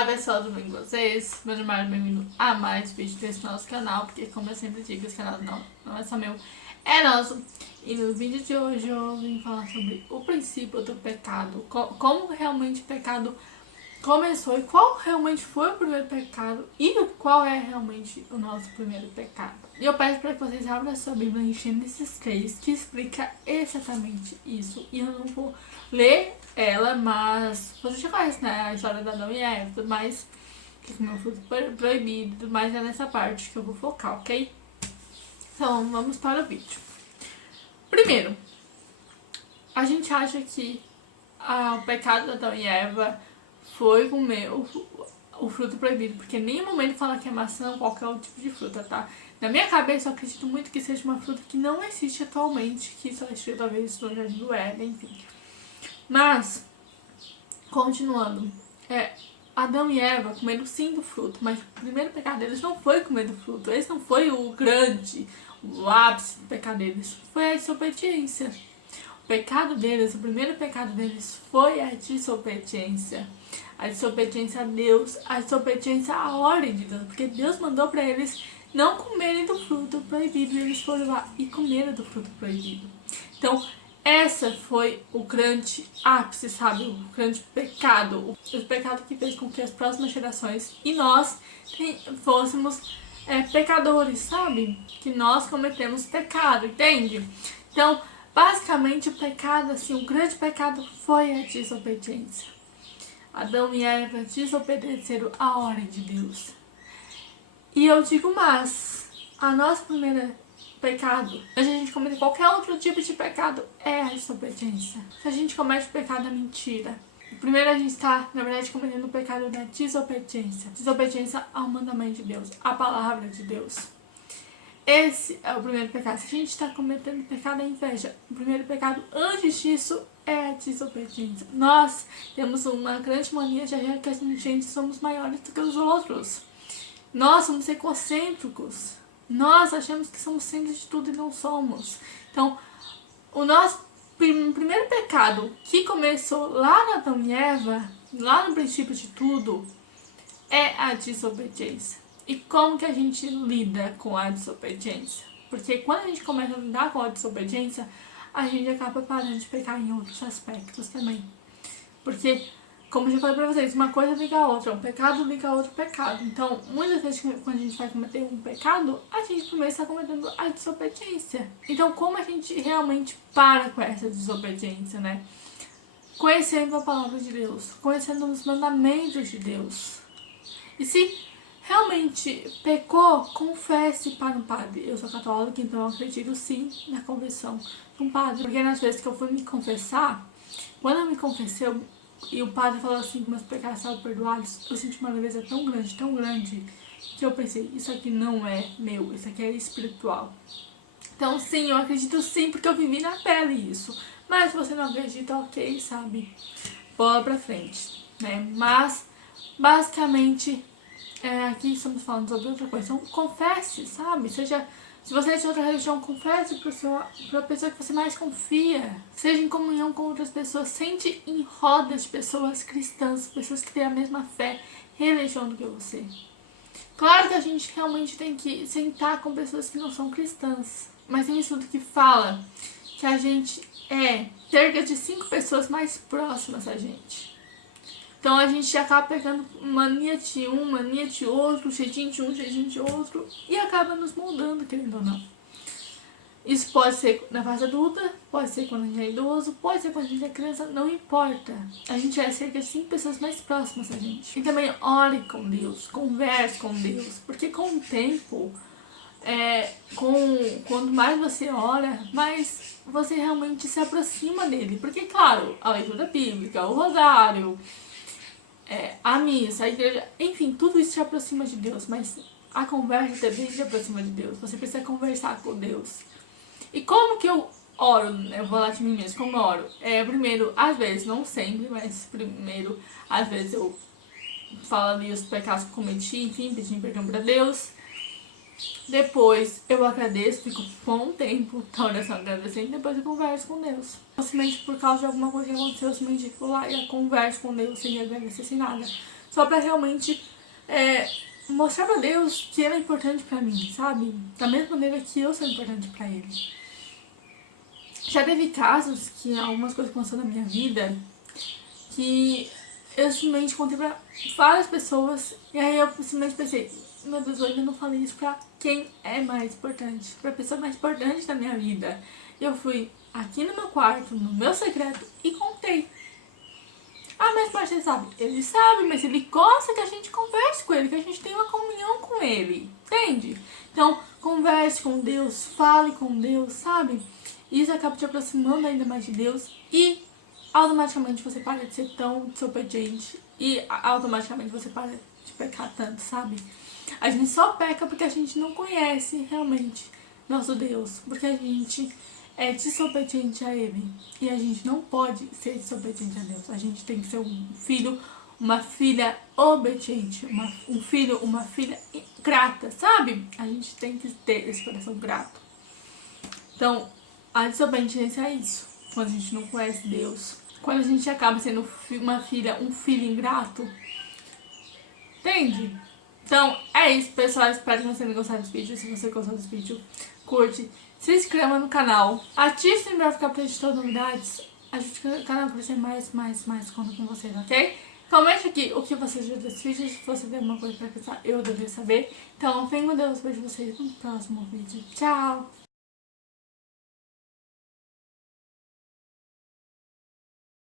Olá pessoal, tudo bem com vocês? Meu nome é bem-vindo a mais vídeo desse nosso canal, porque como eu sempre digo, esse canal não é só meu, é nosso. E no vídeo de hoje eu vim falar sobre o princípio do pecado, como realmente o pecado começou e qual realmente foi o primeiro pecado e qual é realmente o nosso primeiro pecado. E eu peço para que vocês abram a sua Bíblia em Gênesis 3, que explica exatamente isso. E eu não vou ler ela, mas você já conhece, né, a história da Adão e Eva e tudo mais, que comeu fruto proibido e tudo mais, é nessa parte que eu vou focar, ok? Então vamos para o vídeo. Primeiro, a gente acha que o pecado da Adão e Eva foi comer o fruto proibido, porque em nenhum momento fala que é maçã ou qualquer outro tipo de fruta, tá? Na minha cabeça eu acredito muito que seja uma fruta que não existe atualmente, que só existiu talvez no Jardim do Éden, enfim. Mas, continuando, Adão e Eva comeram sim do fruto, mas o primeiro pecado deles não foi comer do fruto, esse não foi o ápice do pecado deles, foi a desobediência. O pecado deles, o primeiro pecado deles foi a desobediência. A desobediência a Deus, a desobediência à ordem de Deus, porque Deus mandou para eles não comerem do fruto proibido, e eles foram lá e comeram do fruto proibido. Então, essa foi o grande ápice, sabe? O grande pecado. O pecado que fez com que as próximas gerações e nós fôssemos pecadores, sabe? Que nós cometemos pecado, entende? Então, basicamente o pecado, assim, o grande pecado foi a desobediência. Adão e Eva desobedeceram a ordem de Deus. E eu digo mas, a nossa primeira pecado, antes de a gente cometer qualquer outro tipo de pecado, é a desobediência. Se a gente comete o pecado da mentira, primeiro a gente está, na verdade, cometendo o pecado da desobediência. Desobediência ao mandamento de Deus, à palavra de Deus. Esse é o primeiro pecado. Se a gente está cometendo o pecado da inveja, o primeiro pecado antes disso é a desobediência. Nós temos uma grande mania de achar que a gente somos maiores do que os outros. Nós somos egocêntricos. Nós achamos que somos centro de tudo e não somos. Então, o nosso primeiro pecado que começou lá na Adão e Eva, lá no princípio de tudo, é a desobediência. E como que a gente lida com a desobediência? Porque quando a gente começa a lidar com a desobediência, a gente acaba parando de pecar em outros aspectos também. Porque, como eu já falei pra vocês, uma coisa liga a outra, um pecado liga a outro pecado. Então, muitas vezes quando a gente vai cometer um pecado, a gente primeiro está cometendo a desobediência. Então, como a gente realmente para com essa desobediência, né? Conhecendo a palavra de Deus, conhecendo os mandamentos de Deus. E se realmente pecou, confesse para um padre. Eu sou católica, então eu acredito sim na confissão de um padre. Porque nas vezes que eu fui me confessar, quando eu me confessei e o padre falou assim que meus pecados estavam perdoados, eu senti uma leveza tão grande, que eu pensei, isso aqui não é meu, isso aqui é espiritual. Então sim, eu acredito sim, porque eu vivi na pele isso. Mas se você não acredita, ok, sabe? Bola pra frente, né? Mas, basicamente, aqui estamos falando sobre outra coisa. Então, confesse, sabe? Se você é de outra religião, confesse para a pessoa que você mais confia. Seja em comunhão com outras pessoas. Sente em rodas de pessoas cristãs, pessoas que têm a mesma fé, religião do que você. Claro que a gente realmente tem que sentar com pessoas que não são cristãs. Mas tem um estudo que fala que a gente é cerca de 5 pessoas mais próximas a gente. Então a gente acaba pegando mania de um, mania de outro, jeitinho de um, jeitinho de outro, e acaba nos moldando, querendo ou não. Isso pode ser na fase adulta, pode ser quando a gente é idoso, pode ser quando a gente é criança, não importa. A gente é cerca de 5 pessoas mais próximas a gente. E também ore com Deus, converse com Deus, porque com o tempo, quanto mais você ora, mais você realmente se aproxima dele. Porque, claro, a leitura bíblica, o rosário, a missa, a igreja, enfim, tudo isso te aproxima de Deus, mas a conversa também te aproxima de Deus. Você precisa conversar com Deus. E como que eu oro? Eu vou lá de mim mesmo, como eu oro? Primeiro, às vezes, não sempre, mas primeiro, às vezes eu falo ali os pecados que cometi, enfim, pedindo perdão pra Deus. Depois eu agradeço, fico um bom tempo na oração agradecendo, e depois eu converso com Deus. Simplesmente por causa de alguma coisa que aconteceu, eu simplesmente vou lá e eu converso com Deus sem agradecer, sem nada. só pra realmente mostrar pra Deus que Ele é importante pra mim, sabe? Da mesma maneira que eu sou importante pra Ele. Já teve casos que algumas coisas que aconteceram na minha vida que eu simplesmente contei pra várias pessoas e aí eu simplesmente pensei, meu Deus, hoje eu não falei isso pra quem é mais importante, pra pessoa mais importante da minha vida. Eu fui aqui no meu quarto, no meu secreto e contei. Ah, mas pastor sabe? Ele sabe, mas ele gosta que a gente converse com ele, que a gente tenha uma comunhão com ele, entende? Então, converse com Deus, fale com Deus, sabe? Isso acaba te aproximando ainda mais de Deus e automaticamente você para de ser tão desobediente e automaticamente você para de pecar tanto, sabe? A gente só peca porque a gente não conhece realmente nosso Deus, porque a gente é desobediente a Ele. E a gente não pode ser desobediente a Deus. A gente tem que ser um filho, uma filha obediente, um filho, uma filha grata, sabe? A gente tem que ter esse coração grato. Então, a desobediência é isso. Quando a gente não conhece Deus. Quando a gente acaba sendo uma filha, um filho ingrato. Entende? Então, é isso, pessoal. Espero que vocês tenham gostado desse vídeo. Se você gostou desse vídeo, curte, se inscreva no canal, ative o sininho pra ficar por dentro de todas as novidades. Ajude o canal pra ser mais conta com vocês, ok? Comente aqui o que vocês viram desse vídeo. Se você tem alguma coisa pra pensar, eu deveria saber. Então, vem com Deus. Vejo vocês no próximo vídeo. Tchau!